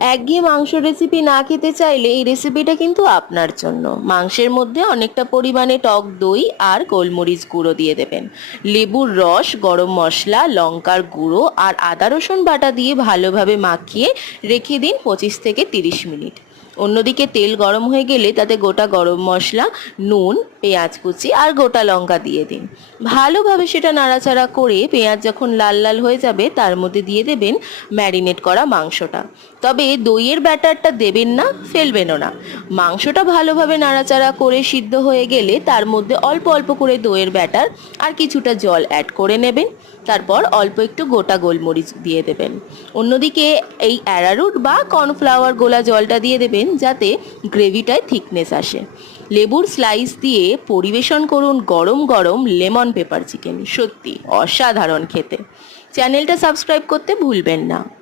একঘেয়ে মাংস রেসিপি না খেতে চাইলে এই রেসিপিটা কিন্তু আপনার জন্য। মাংসের মধ্যে অনেকটা পরিমাণে টক দই আর গোলমরিচ গুঁড়ো দিয়ে দেবেন। লেবুর রস, গরম মশলা, লঙ্কার গুঁড়ো আর আদা রসুন বাটা দিয়ে ভালোভাবে মাখিয়ে রেখে দিন 25 থেকে 30 মিনিট। অন্যদিকে তেল গরম হয়ে গেলে তাতে গোটা গরম মশলা, নুন, পেঁয়াজ কুচি আর গোটা লঙ্কা দিয়ে দিন। ভালোভাবে সেটা নাড়াচাড়া করে পেঁয়াজ যখন লাল লাল হয়ে যাবে তার মধ্যে দিয়ে দেবেন ম্যারিনেট করা মাংসটা। তবে দইয়ের ব্যাটারটা দেবেন না, ফেলবেনও না। মাংসটা ভালোভাবে নাড়াচাড়া করে সিদ্ধ হয়ে গেলে তার মধ্যে অল্প অল্প করে দইয়ের ব্যাটার আর কিছুটা জল অ্যাড করে নেবেন। তারপর অল্প একটু গোটা গোলমরিচ দিয়ে দেবেন। অন্যদিকে এই অ্যারারুট বা কর্নফ্লাওয়ার গোলা জলটা দিয়ে দেবেন যাতে গ্রেভিটায় থিকনেস আসে। লেবুর স্লাইস দিয়ে পরিবেশন করুন গরম গরম লেমন পেপার চিকেন। সত্যি অসাধারণ খেতে। চ্যানেলটা সাবস্ক্রাইব করতে ভুলবেন না।